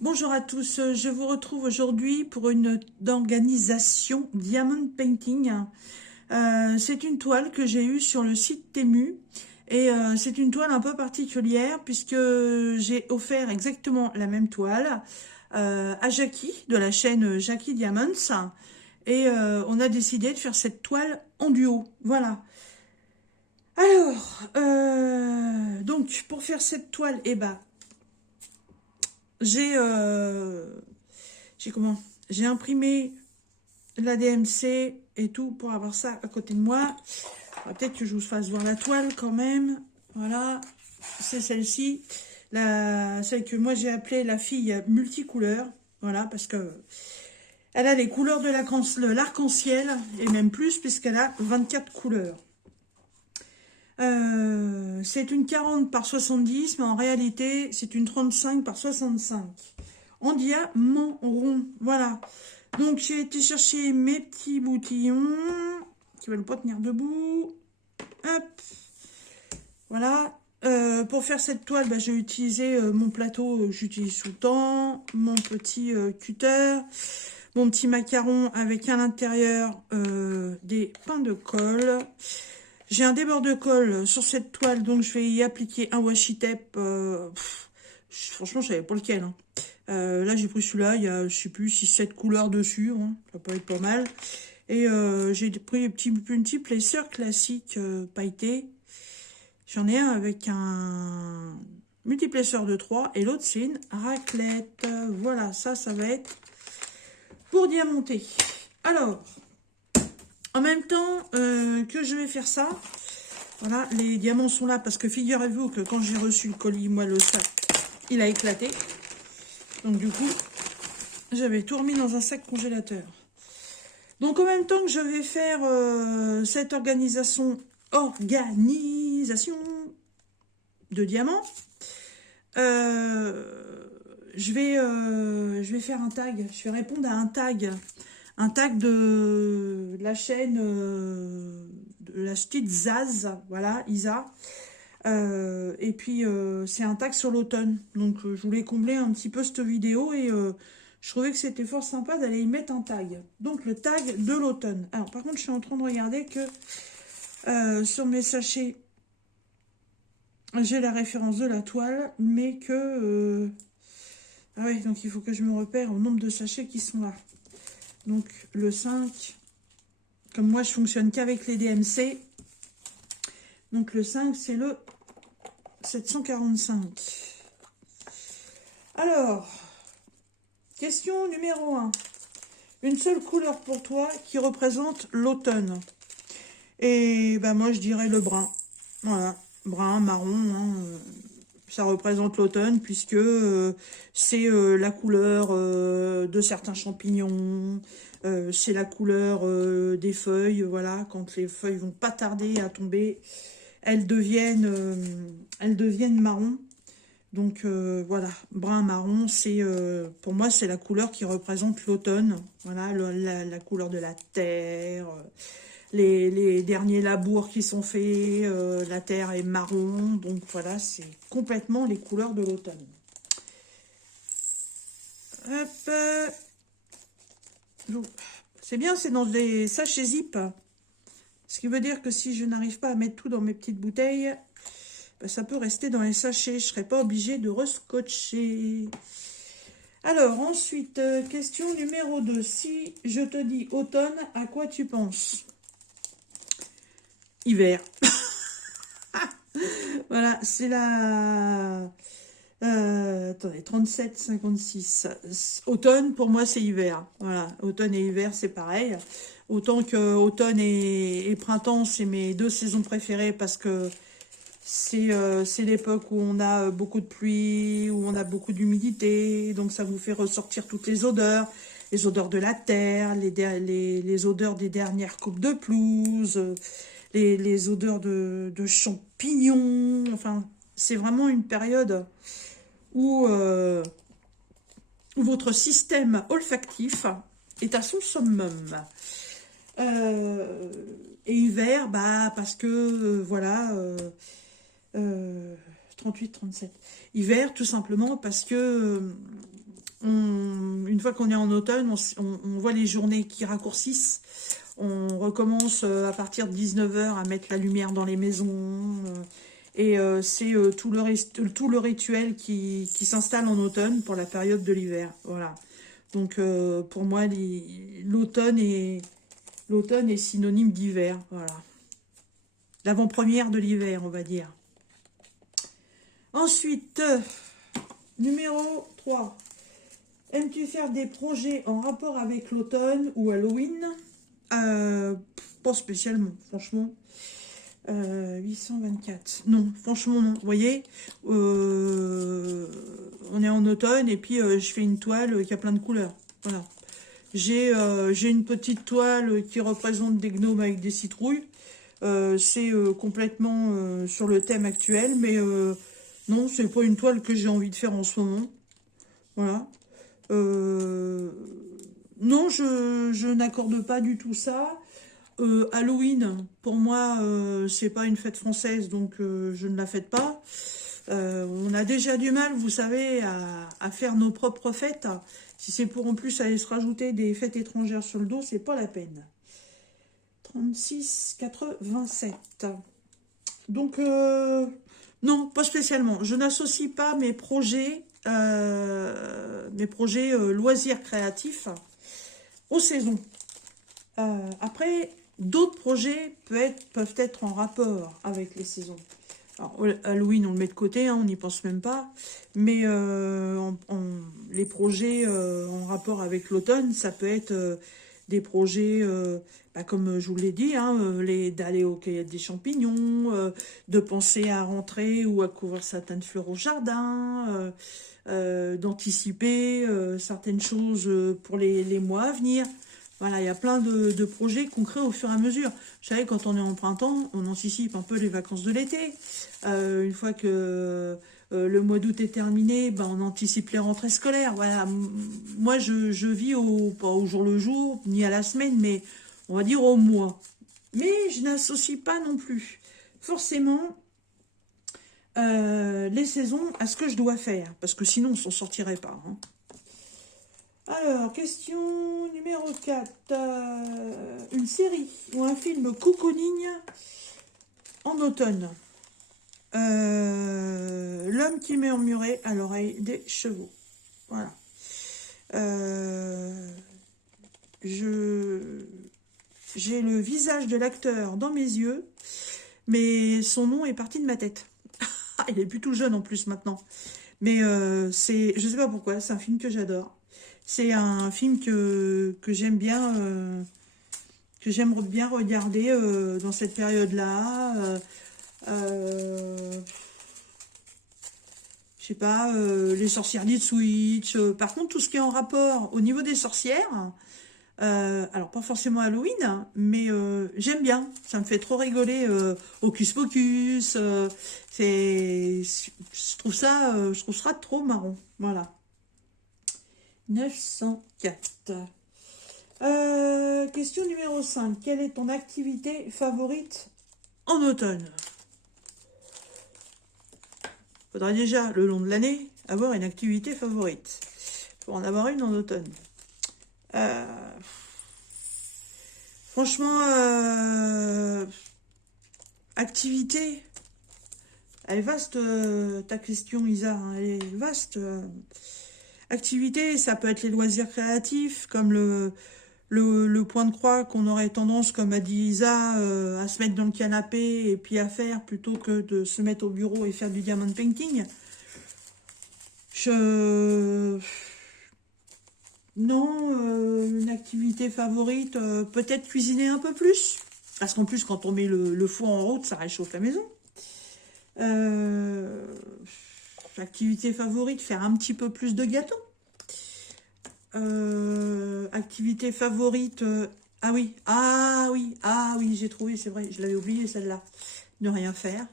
Bonjour à tous, je vous retrouve aujourd'hui pour une organisation Diamond Painting. C'est une toile que j'ai eue sur le site Temu et c'est une toile un peu particulière puisque j'ai offert exactement la même toile à Jackie de la chaîne Jackie Diamonds et on a décidé de faire cette toile en duo. Voilà. Alors, donc pour faire cette toile, eh ben, j'ai j'ai comment? J'ai imprimé la DMC et tout pour avoir ça à côté de moi. Peut-être que je vous fasse voir la toile quand même. Voilà, c'est celle-ci. Celle que moi j'ai appelée la fille multicouleur. Voilà, parce que elle a les couleurs de l'arc-en-ciel, et même plus, puisqu'elle a 24 couleurs. C'est une 40 par 70, mais en réalité, c'est une 35 par 65. En diamant rond, voilà. Donc, j'ai été chercher mes petits boutillons qui ne veulent pas tenir debout. Hop, voilà. Pour faire cette toile, bah, j'ai utilisé mon plateau que j'utilise tout le temps, mon petit cutter, mon petit macaron avec à l'intérieur des pains de colle. J'ai un débord de colle sur cette toile, donc je vais y appliquer un washi tape. Franchement, je savais pas lequel. Hein. Là, j'ai pris celui-là, il y a, je sais plus, 6-7 couleurs dessus. Hein. Ça peut être pas mal. Et j'ai pris une petite placer classique pailleté. J'en ai un avec un multiplaceur de 3 et l'autre, c'est une raclette. Voilà, ça va être pour diamanter. Alors, en même temps que je vais faire ça, voilà, les diamants sont là parce que figurez-vous que quand j'ai reçu le colis, moi le sac, il a éclaté. Donc du coup, j'avais tout remis dans un sac congélateur. Donc en même temps que je vais faire cette organisation de diamants, je vais faire un tag. Je vais répondre à un tag. Un tag de la chaîne de la petite Zaz, voilà, Isa. Et puis c'est un tag sur l'automne. Donc je voulais combler un petit peu cette vidéo et je trouvais que c'était fort sympa d'aller y mettre un tag. Donc le tag de l'automne. Alors par contre je suis en train de regarder que sur mes sachets j'ai la référence de la toile, mais que ah ouais, donc il faut que je me repère au nombre de sachets qui sont là. Donc le 5, comme moi je fonctionne qu'avec les DMC, donc le 5 c'est le 745. Alors, question numéro 1. Une seule couleur pour toi qui représente l'automne. Et ben moi je dirais le brun. Voilà, brun, marron, hein, ça représente l'automne puisque c'est la couleur de certains champignons, c'est la couleur des feuilles, voilà, quand les feuilles vont pas tarder à tomber, elles deviennent marron. Donc voilà, brun marron, c'est pour moi c'est la couleur qui représente l'automne. Voilà, la couleur de la terre, les derniers labours qui sont faits, la terre est marron. Donc voilà, c'est complètement les couleurs de l'automne. Hop, c'est bien, c'est dans des sachets zip. Ce qui veut dire que si je n'arrive pas à mettre tout dans mes petites bouteilles, ben, ça peut rester dans les sachets. Je ne serai pas obligée de rescotcher. Alors, ensuite, question numéro 2. Si je te dis automne, à quoi tu penses? Hiver. Voilà, c'est la... attendez, 37, 56. Automne, pour moi, c'est hiver. Voilà, automne et hiver, c'est pareil. Autant que automne et printemps, c'est mes deux saisons préférées parce que c'est l'époque où on a beaucoup de pluie, où on a beaucoup d'humidité. Donc, ça vous fait ressortir toutes les odeurs de la terre, les odeurs des dernières coupes de pelouse, les odeurs de champignons. Enfin, c'est vraiment une période où votre système olfactif est à son summum. Et hiver, bah, parce que, voilà, 38, 37. Hiver, tout simplement, parce que Une fois qu'on est en automne, on voit les journées qui raccourcissent. On recommence à partir de 19 h à mettre la lumière dans les maisons. C'est tout le rituel qui s'installe en automne pour la période de l'hiver. Voilà. Donc pour moi, l'automne est synonyme d'hiver. Voilà. L'avant-première de l'hiver, on va dire. Ensuite, numéro 3. Aimes-tu faire des projets en rapport avec l'automne ou Halloween? Pas spécialement, franchement. 824. Non, franchement, non. Vous voyez, on est en automne et puis je fais une toile qui a plein de couleurs. Voilà. J'ai une petite toile qui représente des gnomes avec des citrouilles. C'est complètement sur le thème actuel, mais non, c'est pas une toile que j'ai envie de faire en ce moment. Voilà. Non, je n'accorde pas du tout ça. Halloween, pour moi, c'est pas une fête française, donc je ne la fête pas. On a déjà du mal, vous savez, à faire nos propres fêtes. Si c'est pour en plus aller se rajouter des fêtes étrangères sur le dos, c'est pas la peine. 36,87. Donc, non, pas spécialement. Je n'associe pas mes projets loisirs créatifs aux saisons. Après, d'autres projets peuvent être en rapport avec les saisons. Alors, Halloween, on le met de côté, hein, on n'y pense même pas. Mais les projets en rapport avec l'automne, ça peut être des projets, comme je vous l'ai dit, hein, d'aller aux cueillettes des champignons, de penser à rentrer ou à couvrir certaines fleurs au jardin, d'anticiper certaines choses pour les mois à venir. Voilà, il y a plein de projets qu'on crée au fur et à mesure. Vous savez, quand on est en printemps, on anticipe un peu les vacances de l'été. Une fois que le mois d'août est terminé, on anticipe les rentrées scolaires. Voilà, moi, je vis pas au jour le jour, ni à la semaine, mais on va dire au mois. Mais je n'associe pas non plus forcément les saisons à ce que je dois faire, parce que sinon, on s'en sortirait pas, hein. Alors, question numéro 4. Une série ou un film cocooning en automne. L'homme qui murmurait à l'oreille des chevaux. Voilà. J'ai le visage de l'acteur dans mes yeux, mais son nom est parti de ma tête. Il est plus tout jeune en plus maintenant. Mais je sais pas pourquoi, c'est un film que j'adore. C'est un film que j'aime bien, regarder dans cette période-là. Je sais pas, les sorcières de Switch. Par contre, tout ce qui est en rapport au niveau des sorcières, alors pas forcément Halloween, hein, mais j'aime bien. Ça me fait trop rigoler. Hocus Pocus. Je trouve ça trop marrant. Voilà. 904. Question numéro 5. Quelle est ton activité favorite en automne? Faudra déjà, le long de l'année, avoir une activité favorite. Pour en avoir une en automne. Franchement, activité. Elle est vaste, ta question, Isa. Hein, elle est vaste. Activité, ça peut être les loisirs créatifs, comme le point de croix qu'on aurait tendance, comme a dit Isa, à se mettre dans le canapé et puis à faire, plutôt que de se mettre au bureau et faire du diamond painting. Non, une activité favorite, peut-être cuisiner un peu plus. Parce qu'en plus, quand on met le four en route, ça réchauffe la maison. Activité favorite, faire un petit peu plus de gâteaux. Activité favorite, ah oui, j'ai trouvé, c'est vrai, je l'avais oublié celle-là. Ne rien faire.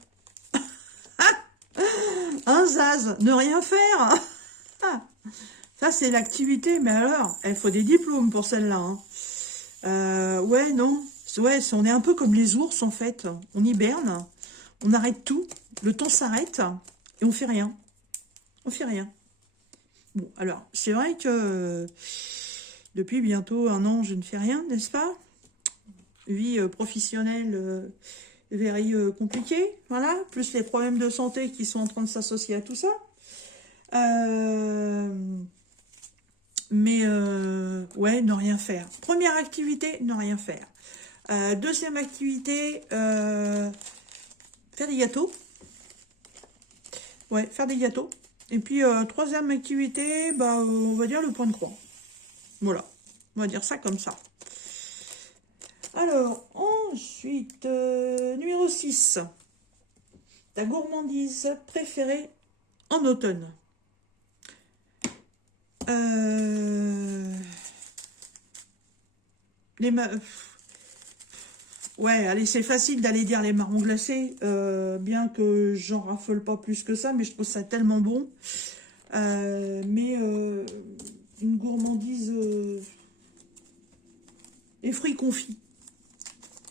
Un zaz, ne rien faire. Ça, c'est l'activité, mais alors, il faut des diplômes pour celle-là. Hein. Ouais, non. Ouais, on est un peu comme les ours, en fait. On hiberne, on arrête tout, le temps s'arrête, et on fait rien. On fait rien. Bon, alors, c'est vrai que depuis bientôt 1 an, je ne fais rien, n'est-ce pas? Vie professionnelle very compliquée, voilà. Plus les problèmes de santé qui sont en train de s'associer à tout ça. Ouais, ne rien faire. Première activité, ne rien faire. Deuxième activité, faire des gâteaux. Ouais, faire des gâteaux. Et puis, troisième activité, bah, on va dire le point de croix. Voilà, on va dire ça comme ça. Alors, ensuite, numéro 6. Ta gourmandise préférée en automne. Les Ouais, allez, c'est facile d'aller dire les marrons glacés, bien que j'en raffole pas plus que ça, mais je trouve ça tellement bon. Une gourmandise... les fruits confits.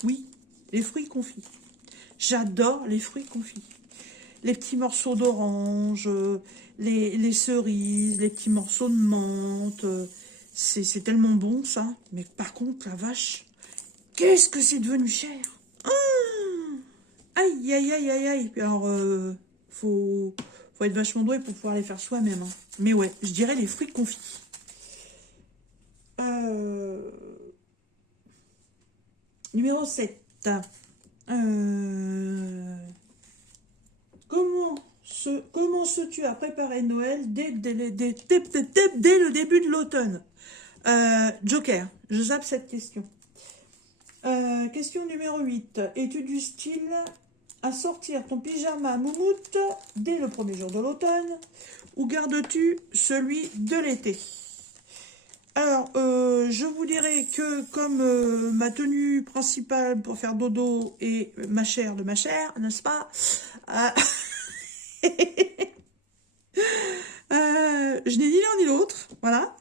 Oui, les fruits confits. J'adore les fruits confits. Les petits morceaux d'orange, les cerises, les petits morceaux de menthe. C'est tellement bon, ça. Mais par contre, la vache, qu'est-ce que c'est devenu cher. Aïe, aïe, aïe, aïe, aïe. Alors, faut être vachement doué pour pouvoir les faire soi-même. Hein. Mais ouais, je dirais les fruits confits. Numéro 7. Comment tu as préparé Noël dès le début de l'automne? Joker, je zappe cette question. Question numéro 8. Es-tu du style à sortir ton pyjama moumoute dès le premier jour de l'automne ou gardes-tu celui de l'été? Alors, je vous dirais que comme ma tenue principale pour faire dodo est ma chair de ma chair, n'est-ce pas? Je n'ai ni l'un ni l'autre, voilà.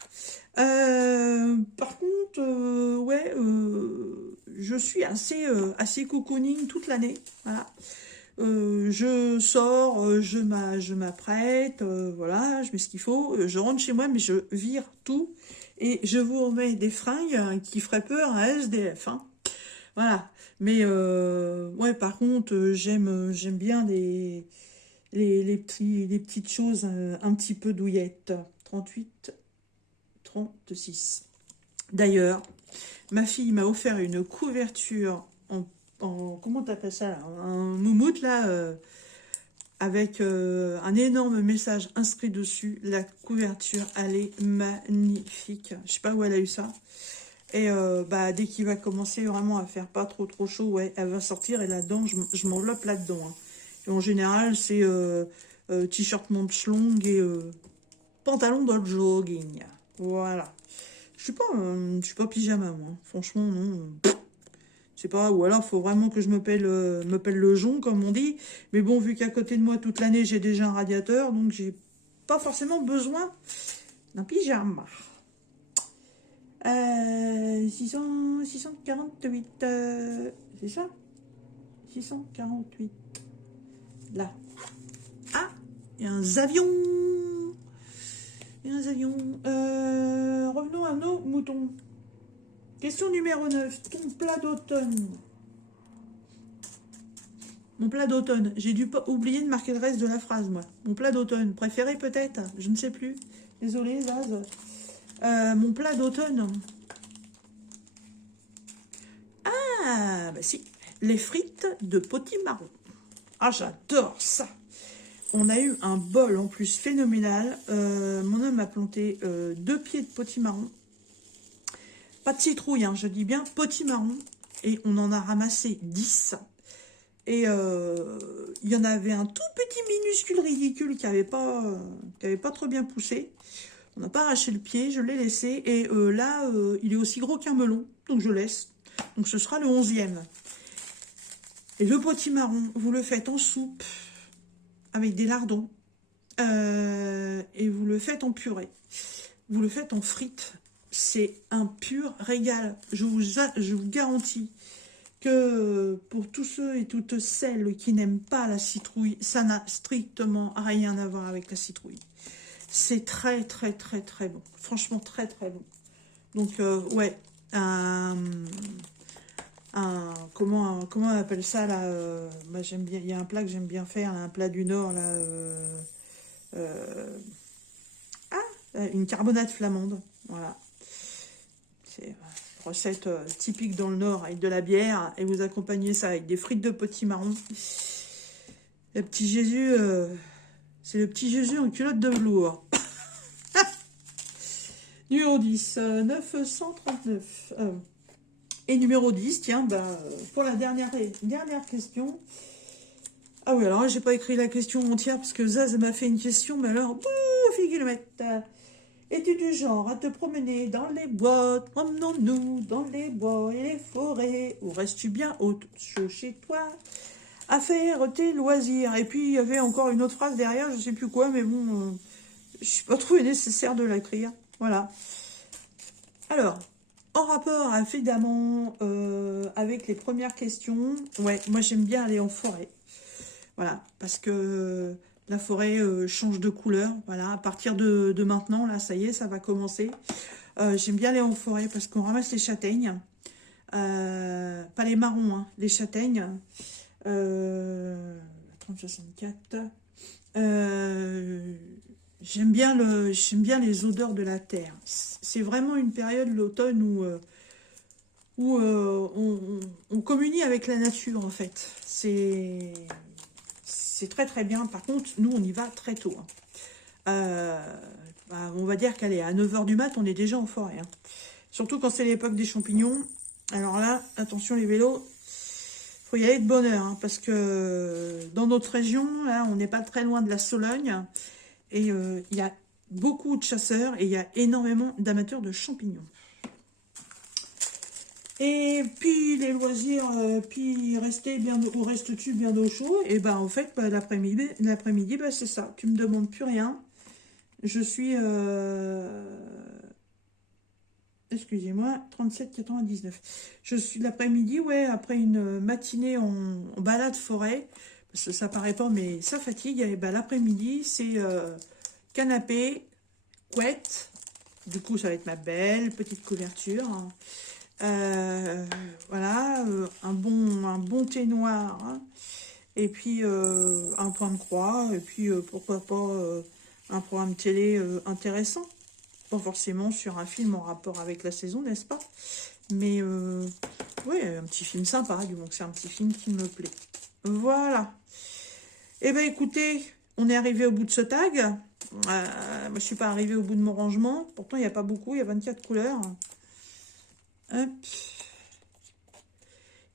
Par contre, ouais, je suis assez cocooning toute l'année, voilà. Je sors, je m'apprête, voilà, je mets ce qu'il faut, je rentre chez moi, mais je vire tout et je vous remets des fringues qui feraient peur à un SDF, hein. Voilà. Mais ouais, par contre, j'aime bien les petites choses un petit peu douillettes. 38, 36. D'ailleurs, ma fille m'a offert une couverture en comment t'appelles ça là, un moumoute là, avec un énorme message inscrit dessus. La couverture, elle est magnifique. Je sais pas où elle a eu ça. Et bah, dès qu'il va commencer vraiment à faire pas trop chaud, ouais, elle va sortir et là-dedans, je m'enveloppe là-dedans. Hein. Et en général, c'est t-shirt manches longues et pantalon de jogging. Voilà. Je suis pas pyjama, moi. Franchement, non. Je sais pas, ou alors faut vraiment que je me pèle le jonc, comme on dit. Mais bon, vu qu'à côté de moi, toute l'année, j'ai déjà un radiateur, donc j'ai pas forcément besoin d'un pyjama. 648, c'est ça? 648. Là. Ah, il y a un avion. Revenons à nos moutons. Question numéro 9. Ton plat d'automne. Mon plat d'automne. J'ai dû oublier de marquer le reste de la phrase, moi. Mon plat d'automne. Préféré peut-être? Je ne sais plus. Désolée, Zaz. Mon plat d'automne. Ah, bah si. Les frites de potimarron. Ah, j'adore ça. On a eu un bol en plus phénoménal. Mon homme a planté 2 pieds de potimarron. Pas de citrouille, hein, je dis bien potimarron. Et on en a ramassé 10. Et il y en avait un tout petit minuscule ridicule qui avait pas trop bien poussé. On n'a pas arraché le pied, je l'ai laissé. Et là, il est aussi gros qu'un melon. Donc je laisse. Donc ce sera le 11e. Et le potimarron, vous le faites en soupe avec des lardons. Et vous le faites en purée. Vous le faites en frites. C'est un pur régal. Je vous garantis que pour tous ceux et toutes celles qui n'aiment pas la citrouille, ça n'a strictement rien à voir avec la citrouille. C'est très, très, très, très bon. Franchement, très, très bon. Donc, ouais, comment on appelle ça, là bah, j'aime bien, il y a un plat que j'aime bien faire, là, un plat du Nord, là, euh, une carbonate flamande, voilà. C'est une recette typique dans le Nord, avec de la bière, et vous accompagnez ça avec des frites de potimarron. Le petit Jésus, c'est le petit Jésus en culotte de velours. Numéro 10, 939. Et numéro 10, tiens, bah, pour la dernière question. Ah oui, alors là, j'ai pas écrit la question entière parce que Zaz m'a fait une question, mais alors, bouh, kilomètres. Es-tu du genre à te promener dans les bois? Promenons-nous dans les bois et les forêts. Ou restes-tu bien au chaud chez toi à faire tes loisirs? Et puis, il y avait encore une autre phrase derrière, je sais plus quoi, mais bon, je suis pas trouvé nécessaire de l'écrire. Voilà. Alors, en rapport évidemment avec les premières questions, ouais, moi j'aime bien aller en forêt. Voilà, parce que la forêt change de couleur. Voilà, à partir de maintenant, là, ça y est, ça va commencer. J'aime bien aller en forêt parce qu'on ramasse les châtaignes. Pas les marrons, hein, les châtaignes. 3064. J'aime bien les odeurs de la terre. C'est vraiment une période, l'automne, où on communie avec la nature, en fait. C'est très très bien. Par contre, nous, on y va très tôt. Hein. Bah, on va dire qu'allez, à 9 h du mat, on est déjà en forêt. Hein. Surtout quand c'est l'époque des champignons. Alors là, attention les vélos, faut y aller de bonne heure. Hein, parce que dans notre région, là, on n'est pas très loin de la Sologne. Et il y a beaucoup de chasseurs et il y a énormément d'amateurs de champignons. Et puis les loisirs, puis rester bien, ou restes-tu bien au chaud? Et ben en fait, bah, l'après-midi, bah, c'est ça. Tu me demandes plus rien. Je suis, excusez-moi, 37,99. Je suis l'après-midi, ouais, après une matinée en balade forêt, parce que ça paraît pas, mais ça fatigue. Et ben l'après-midi, c'est canapé, couette. Du coup, ça va être ma belle petite couverture. Hein. Voilà, un bon thé noir, hein, et puis un point de croix, et puis pourquoi pas un programme télé intéressant. Pas forcément sur un film en rapport avec la saison, n'est-ce pas? Mais oui, un petit film sympa, du moins que c'est un petit film qui me plaît. Voilà. Eh bien écoutez, on est arrivé au bout de ce tag. Moi, je suis pas arrivé au bout de mon rangement. Pourtant, il n'y a pas beaucoup, il y a 24 couleurs. Hop.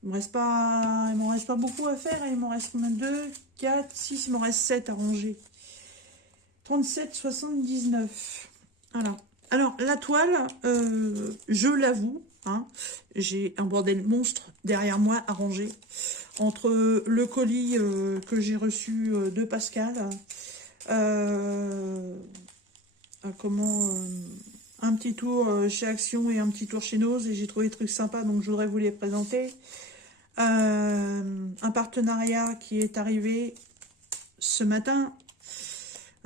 Il m'en reste pas beaucoup à faire. Il m'en reste 2, 4, 6, il m'en reste 7 à ranger. 37,79. Voilà. Alors, la toile, je l'avoue, hein, j'ai un bordel monstre derrière moi à ranger. Entre le colis que j'ai reçu de Pascal, un petit tour chez Action et un petit tour chez Nose, et j'ai trouvé des trucs sympas, donc je voudrais vous les présenter. Un partenariat qui est arrivé ce matin.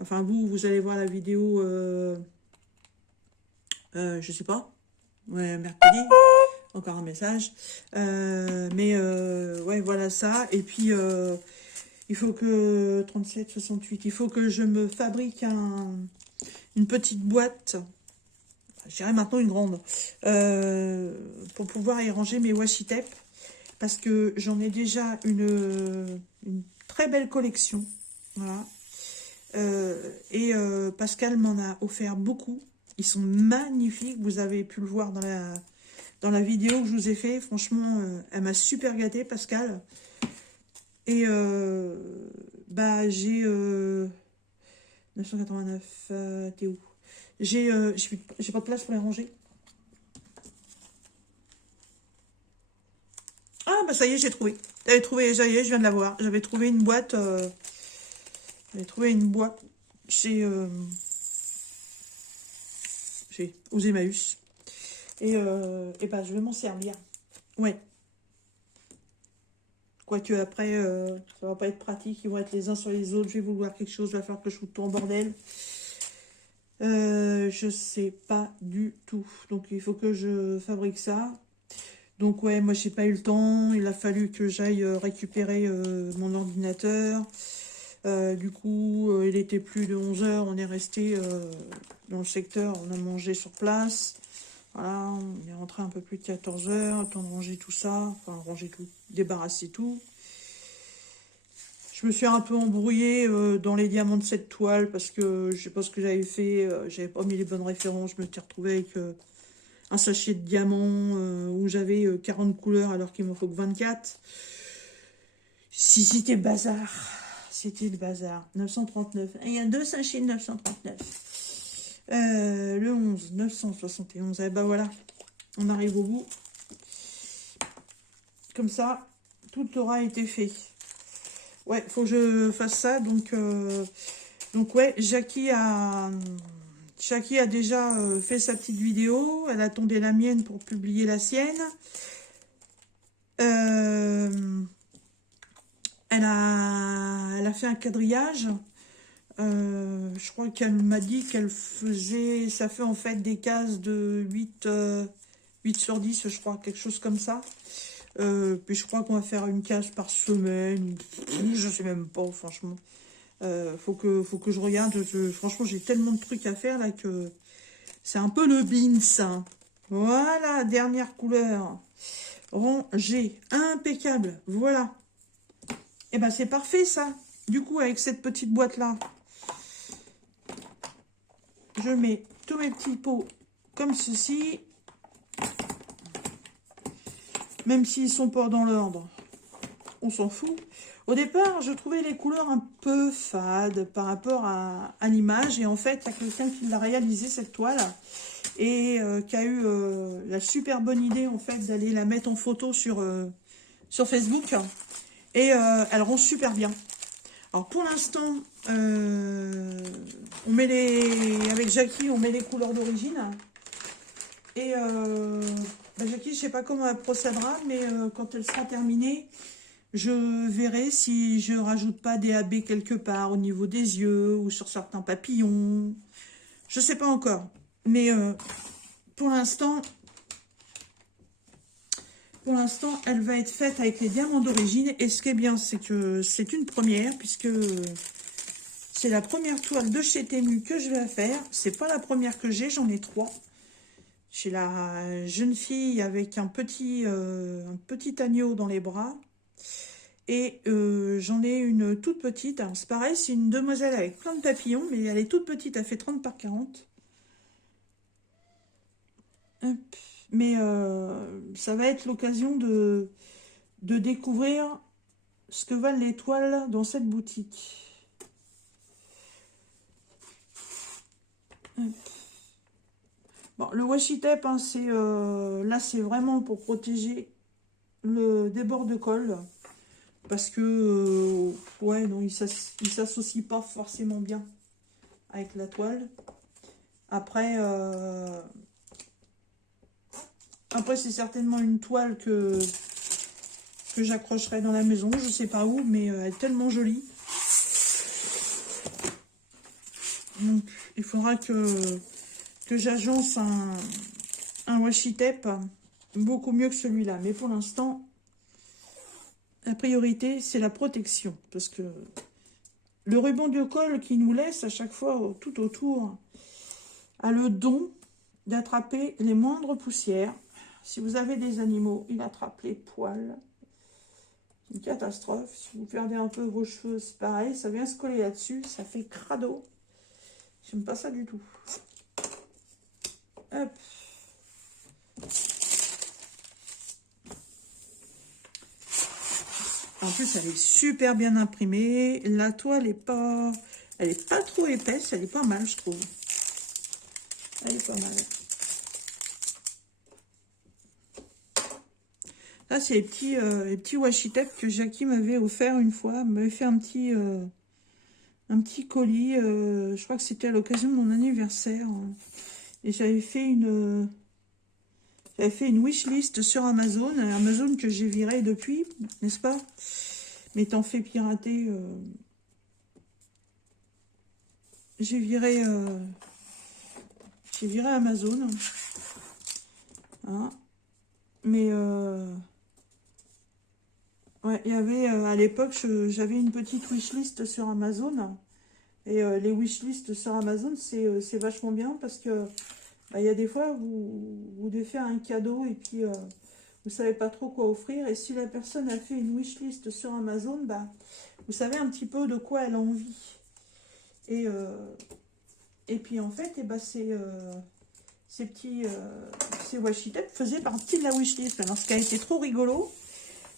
Enfin, vous allez voir la vidéo, je sais pas, ouais, mercredi, encore un message. Ouais, voilà ça. Et puis, il faut que, 37,68, il faut que je me fabrique une petite boîte, je dirais maintenant une grande, pour pouvoir y ranger mes washi tape. Parce que j'en ai déjà une très belle collection. Voilà. Pascal m'en a offert beaucoup. Ils sont magnifiques. Vous avez pu le voir dans la vidéo que je vous ai fait. Franchement, elle m'a super gâtée, Pascal. Et bah j'ai 989. T'es où? J'ai pas de place pour les ranger. Ah, bah ça y est, j'ai trouvé. J'avais trouvé, ça y est, je viens de la voir. J'avais trouvé une boîte. Chez aux Emmaüs. Et bah, je vais m'en servir. Ouais. Quoique après, ça va pas être pratique. Ils vont être les uns sur les autres. Je vais vouloir quelque chose. Il va falloir que je foute tout en bordel. Je sais pas du tout. Donc, il faut que je fabrique ça. Donc, ouais, moi, j'ai pas eu le temps. Il a fallu que j'aille récupérer mon ordinateur. Du coup, il était plus de 11 heures. On est resté dans le secteur. On a mangé sur place. Voilà, on est rentré un peu plus de 14 heures. Temps de ranger tout ça. Enfin, ranger tout. Débarrasser tout. Je me suis un peu embrouillée dans les diamants de cette toile parce que je sais pas ce que j'avais fait, j'avais pas mis les bonnes références, je me suis retrouvée avec un sachet de diamants où j'avais 40 couleurs alors qu'il me faut que 24. Si c'était le bazar, c'était le bazar. 939, il y a 2 sachets de 939. Le 11, 971, et ben voilà, on arrive au bout. Comme ça, tout aura été fait. Ouais, faut que je fasse ça. Donc ouais, Jackie a déjà fait sa petite vidéo. Elle attendait la mienne pour publier la sienne. Elle a fait un quadrillage. Je crois qu'elle m'a dit qu'elle faisait... Ça fait en fait des cases de 8 sur 10, je crois, quelque chose comme ça. Puis je crois qu'on va faire une case par semaine. Je sais même pas, franchement. Faut que je regarde. Franchement, j'ai tellement de trucs à faire là que c'est un peu le beans. Hein. Voilà, dernière couleur. Rangé, impeccable. Voilà. Et ben c'est parfait ça. Du coup, avec cette petite boîte là, je mets tous mes petits pots comme ceci. Même s'ils sont pas dans l'ordre, on s'en fout. Au départ, je trouvais les couleurs un peu fades par rapport à l'image. Et en fait, il y a quelqu'un qui l'a réalisé, cette toile, et qui a eu la super bonne idée, en fait, d'aller la mettre en photo sur Facebook. Et elle rend super bien. Alors, pour l'instant, on met avec Jackie, on met les couleurs d'origine. Et Jackie, je ne sais pas comment elle procédera, mais quand elle sera terminée, je verrai si je rajoute pas des AB quelque part au niveau des yeux ou sur certains papillons. Je sais pas encore. Mais pour l'instant, elle va être faite avec les diamants d'origine. Et ce qui est bien, c'est que c'est une première, puisque c'est la première toile de chez Temu que je vais faire. C'est pas la première que j'ai, j'en ai 3. J'ai la jeune fille avec un petit agneau dans les bras. Et j'en ai une toute petite. Alors c'est pareil, c'est une demoiselle avec plein de papillons, mais elle est toute petite, elle fait 30 par 40. Hop. Mais ça va être l'occasion de découvrir ce que valent les toiles dans cette boutique. Hop. Bon, le washi tape, hein, là c'est vraiment pour protéger des bords de colle. Parce que, ouais, non, il s'associe pas forcément bien avec la toile. Après, c'est certainement une toile que j'accrocherai dans la maison. Je sais pas où, mais elle est tellement jolie. Donc, il faudra que j'agence un washi tape beaucoup mieux que celui-là. Mais pour l'instant, la priorité, c'est la protection. Parce que le ruban de colle qui nous laisse à chaque fois tout autour a le don d'attraper les moindres poussières. Si vous avez des animaux, il attrape les poils. C'est une catastrophe. Si vous perdez un peu vos cheveux, c'est pareil. Ça vient se coller là-dessus. Ça fait crado. J'aime pas ça du tout. Hop. En plus, elle est super bien imprimée. La toile elle est pas trop épaisse. Elle est pas mal, je trouve. Elle est pas mal. Là, c'est les petits washi tape que Jackie m'avait offert une fois. Elle m'avait fait un petit colis. Je crois que c'était à l'occasion de mon anniversaire. Et j'avais fait une wishlist sur Amazon. Amazon que j'ai viré depuis, n'est-ce pas? M'étant fait pirater, j'ai viré j'ai viré Amazon. Hein. Mais ouais, il y avait à l'époque, j'avais une petite wishlist sur Amazon. Et les wishlists sur Amazon, c'est vachement bien parce que bah, il y a des fois, vous devez faire un cadeau et puis vous savez pas trop quoi offrir. Et si la personne a fait une wishlist sur Amazon, bah, vous savez un petit peu de quoi elle a envie. Et, et puis en fait, et bah, ces ces washi tape faisaient partie de la wishlist. Alors ce qui a été trop rigolo,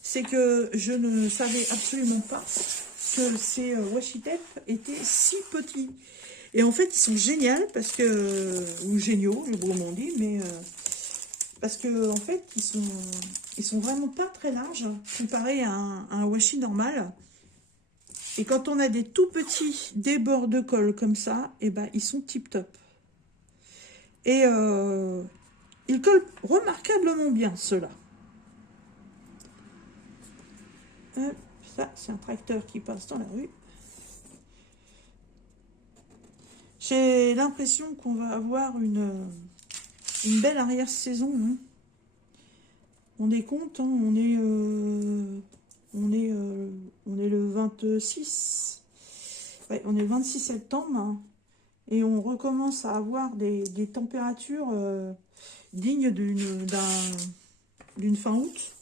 c'est que je ne savais absolument pas que ces washi tape étaient si petits. Et en fait, ils sont géniaux parce que, ou géniaux, le gros m'ont dit, mais parce que en fait, ils sont vraiment pas très larges comparé à un washi normal. Et quand on a des tout petits débords de colle comme ça, et ben ils sont tip top. Et ils collent remarquablement bien ceux-là. Ça, c'est un tracteur qui passe dans la rue. J'ai l'impression qu'on va avoir une belle arrière-saison. Hein. On est compte, hein, on est le 26. Ouais, on est le 26 septembre. Hein, et on recommence à avoir des températures dignes d'une fin août.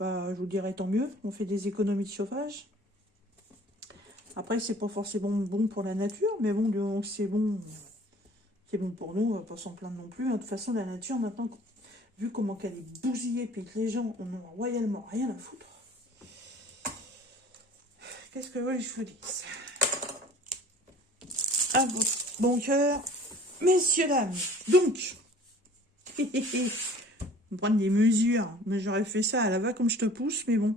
Bah, je vous dirais tant mieux. On fait des économies de chauffage. Après, c'est pas forcément bon pour la nature, mais bon, donc c'est bon pour nous, on va pas s'en plaindre non plus. De toute façon, la nature, maintenant, vu comment qu'elle est bousillée, puis que les gens en ont royalement rien à foutre. Qu'est-ce que vous voulez que je vous dise? Ah bon cœur, messieurs, dames. Donc, on va prendre des mesures. Mais j'aurais fait ça à la va comme je te pousse, mais bon.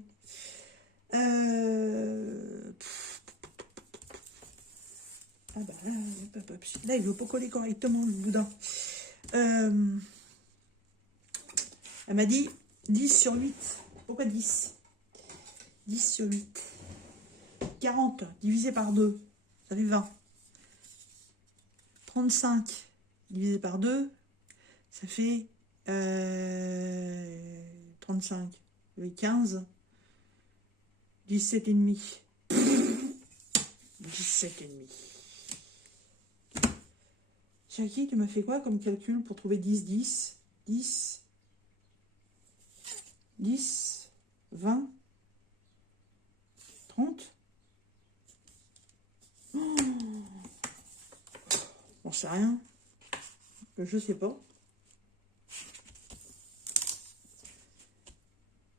Ah bah là, il veut pas coller correctement le boudin. Elle m'a dit 10 sur 8. Pourquoi 10? 10 sur 8. 40 divisé par 2, ça fait 20. 35 divisé par 2, ça fait 35. Ça fait 15. 17 et demi. 17 et demi. Jackie, tu m'as fait quoi comme calcul pour trouver 10, 10, 10, 10, 20, 30? Oh, j'en sais rien. Je sais pas.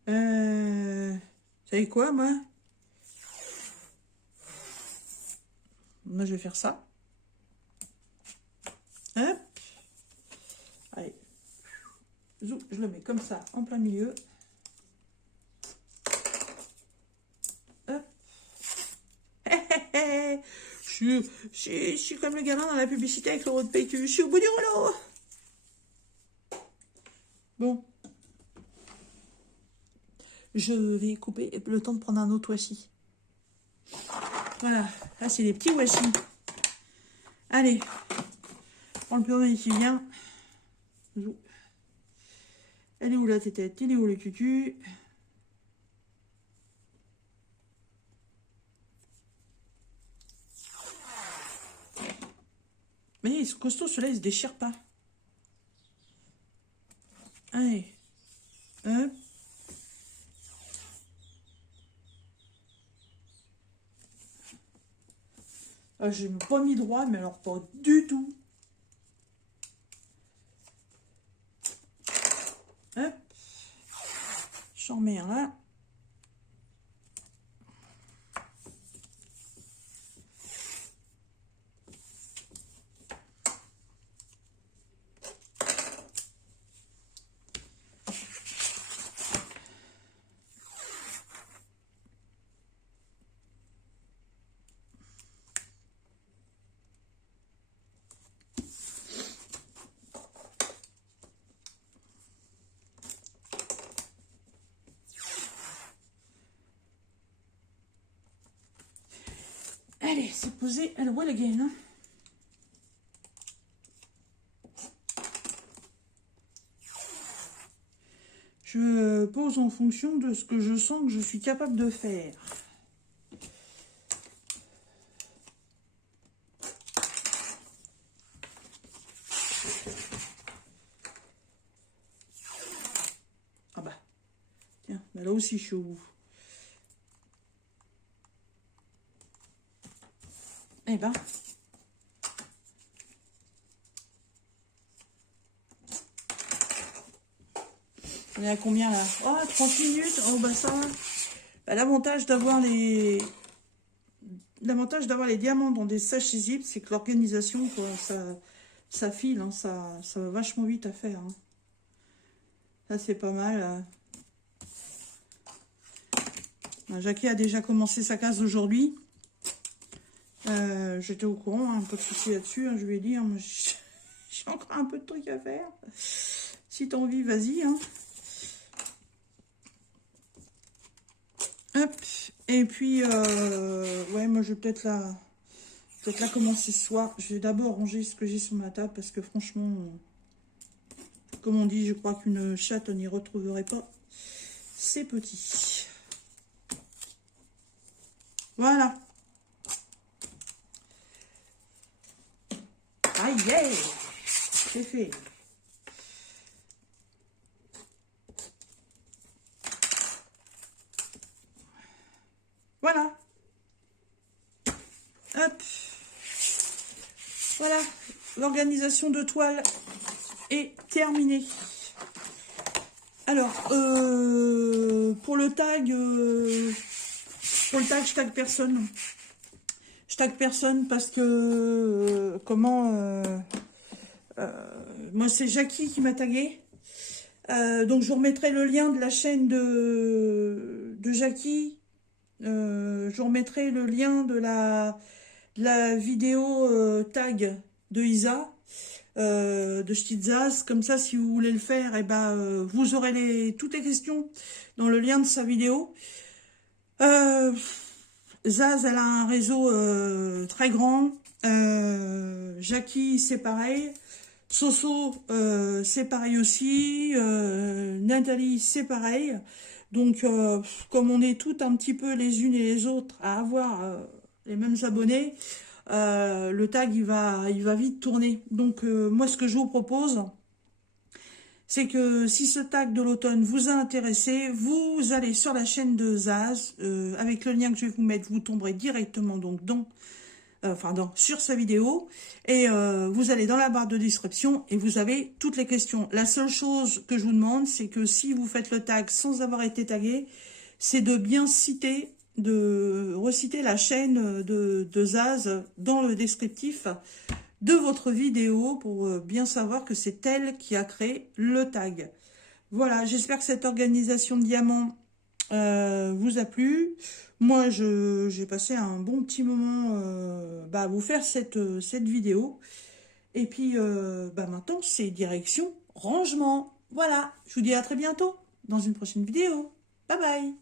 Vous savez quoi, moi? Moi, je vais faire ça. Hop. Allez. Je le mets comme ça, en plein milieu. Hop. Je suis comme le gamin dans la publicité avec l'euro de PQ. Je suis au bout du rouleau. Bon. Je vais couper le temps de prendre un autre washi. Voilà. Là, c'est les petits washi. Allez. Prends le pyramide qui vient. Elle est où la tétette? Il est où le cucu? Mais ils sont costauds, ceux-là, ils se déchirent pas. Allez. Hop. Ah, j'ai pas mis droit, mais alors pas du tout. Hop. J'en mets un là. Allez, c'est posé. Elle well again. Hein. Je pose en fonction de ce que je sens que je suis capable de faire. Ah bah, tiens, là aussi je suis au bout. Eh ben... On est à combien là? Oh, 30 minutes. Oh bah ça va. Bah, l'avantage d'avoir les diamants dans des sachets zip, c'est que l'organisation, quoi, ça file, hein, ça va vachement vite à faire. Hein. Ça c'est pas mal. Jackie a déjà commencé sa case aujourd'hui. J'étais au courant, hein, pas de souci là-dessus. Hein, je lui ai dit, hein, j'ai encore un peu de trucs à faire. Si t'as envie, vas-y. Hein. Hop, et puis, ouais, moi je vais peut-être là commencer ce soir. Je vais d'abord ranger ce que j'ai sur ma table parce que franchement, comme on dit, je crois qu'une chatte n'y retrouverait pas ses petits. Voilà. Aïe, yeah, c'est fait. Voilà. Hop. Voilà. L'organisation de toile est terminée. Alors, pour le tag, je tag personne. Je tag personne parce que, moi c'est Jackie qui m'a tagué. Donc je vous remettrai le lien de la chaîne de Jackie. Je vous remettrai le lien de la vidéo tag de Isa, de Stitzaz. Comme ça, si vous voulez le faire, et ben, vous aurez toutes les questions dans le lien de sa vidéo. Zaz, elle a un réseau très grand. Jackie, c'est pareil. Soso, c'est pareil aussi. Nathalie, c'est pareil. Donc, comme on est toutes un petit peu les unes et les autres à avoir les mêmes abonnés, le tag, il va vite tourner. Donc, moi, ce que je vous propose, c'est que si ce tag de l'automne vous a intéressé, vous allez sur la chaîne de Zaz, avec le lien que je vais vous mettre, vous tomberez directement donc sur sa vidéo, et vous allez dans la barre de description et vous avez toutes les questions. La seule chose que je vous demande, c'est que si vous faites le tag sans avoir été tagué, c'est de bien reciter la chaîne de Zaz dans le descriptif de votre vidéo pour bien savoir que c'est elle qui a créé le tag. Voilà, j'espère que cette organisation de diamants vous a plu. Moi, j'ai passé un bon petit moment à vous faire cette vidéo. Et puis, maintenant, c'est direction rangement. Voilà, je vous dis à très bientôt dans une prochaine vidéo. Bye bye.